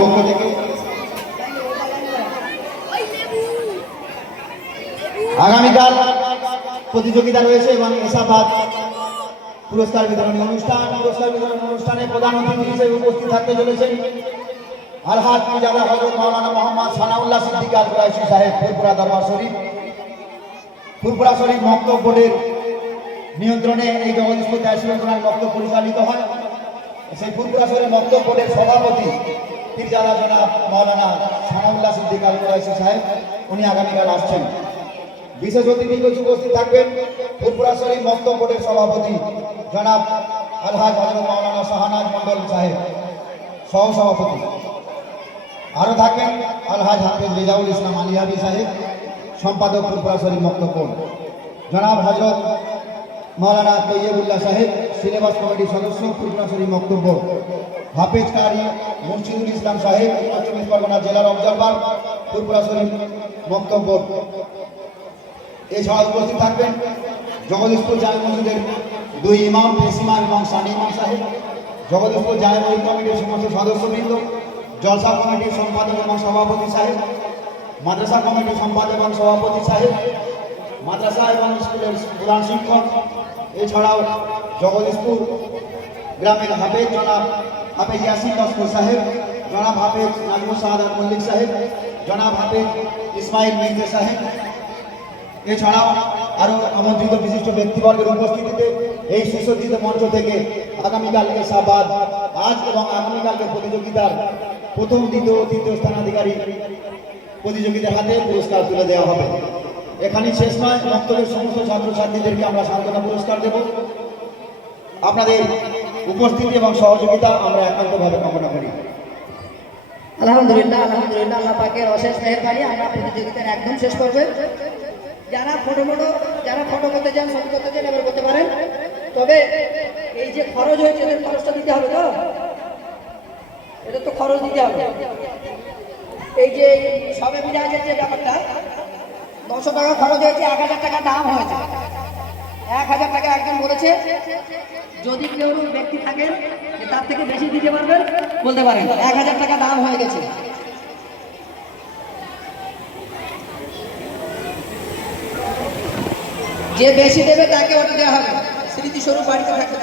পক্ষ থেকে আগামীকাল প্রতিযোগিতা রয়েছে এবং এসাবাদ পুরস্কার বিতরণী অনুষ্ঠানে প্রধান অতিথি হিসেবে উপস্থিত থাকতে চলেছেন আলহাজ মির্জা হযরত মাওলানা মোহাম্মদ সানাউল্লাহ সিদ্দিকী আল কুরাইশি সাহেব ফুরফুরা দরবার শরীফ। ফুরফুরা শরীফ মক্তব বোর্ডের নিয়ন্ত্রণে এই জগদীশপুর ত্যাশিবান মক্তব পরিচালিত হয়। সেই ফুরফুরা শরীফ মক্তব বোর্ডের সভাপতি পীরজাদা জনাব মাওলানা সানাউল্লাহ সিদ্দিকী আল কুরাইশি সাহেব, উনি আগামীকাল আসছেন। বিশেষ অতিথি উপস্থিত থাকবেন ফুরফুরা শরীফ মক্তব বোর্ডের সভাপতি জনাব আলহাজ হযরত মাওলানা শাহনাজ মন্ডল সাহেব, সহসভাপতি। আরও থাকবেন আলহাজ হাফেজ রেজাউল ইসলাম আলিহাবি সাহেব, সম্পাদক ফুরফুরা শরীফ মক্তব বোর্ড। জনাব হযরত মাওলানা তৈয়বুল্লাহ সাহেব, সিলেবাস কমিটির সদস্য, ফুরফুরা শরীফ মক্তব বোর্ড। হাফেজ কারি মুর্শিদুল ইসলাম সাহেব, উত্তর চব্বিশ পরগনা জেলার অবজারভার, ফুরফুরা শরীফ মক্তব বোর্ড। এছাড়া উপস্থিত থাকবেন জগদীশপুর জামে মসজিদের দুই ইমাম, পেশ ইমাম এবং সানি ইমাম সাহেব, জগদীশপুর জামে মসজিদ কমিটির সমস্ত সদস্যবৃন্দ, জলসা কমিটির সম্পাদক এবং সভাপতি সাহেব, মাদ্রাসা কমিটির সম্পাদক এবং সভাপতি সাহেব, মাদ্রাসা এবং স্কুলের প্রধান শিক্ষক, এছাড়াও জগদীশপুর গ্রামের হাফেজ জনাব হাফেজ ইয়াসিন লস্কর সাহেব, জনাব হাফেজ নাজমুল শাহাদাত মল্লিক সাহেব, জনাব হাফেজ ইসমাইল মেহদে সাহেব। এছাড়াও আরও আমন্ত্রিত বিশিষ্ট ব্যক্তিবর্গের উপস্থিতিতে এই সুসজ্জিত মঞ্চ থেকে আগামীকাল এসাবাদ আজ এবং আগামীকালকে প্রতিযোগিতার প্রথম, দ্বিতীয় ও তৃতীয় স্থানাধিকারী প্রতিযোগীদের হাতে পুরস্কার তুলে দেওয়া হবে। এখানেই শেষ নয়, মক্তবের সমস্ত ছাত্রছাত্রীদেরকে আমরা সান্ত্বনা পুরস্কার দেব। আপনাদের উপস্থিতি এবং সহযোগিতা আমরা একান্তভাবে কামনা করি। আলহামদুলিল্লাহ, আলহামদুলিল্লাহ, আল্লাহ পাকের অশেষ মেহেরবানি। আমরা প্রতিযোগিতার একদম শেষ করবে। যারা ফটো করতে চান, ছবি করতে চান, এবার করতে পারেন। তবে এই যে খরচ হয়েছে, এদের খরচটা দিতে হবে তো, এটা তো খরচ দিতে হবে। এই যে সবে মিরাজের যে ব্যাপারটা, 900 টাকা খরচ হয়েছে, 1000 টাকা দাম হয়েছে। 1000 টাকা একজন বলেছে। যদি কেউ ব্যক্তি থাকেন যে তার থেকে বেশি দিতে পারবেন, বলতে পারেন। 1000 টাকা দাম হয়ে গেছে। যে বেশি দেবে তাকে ওটা দেওয়া হবে, স্মৃতিস্বরূপ বাড়িতে থাকবে।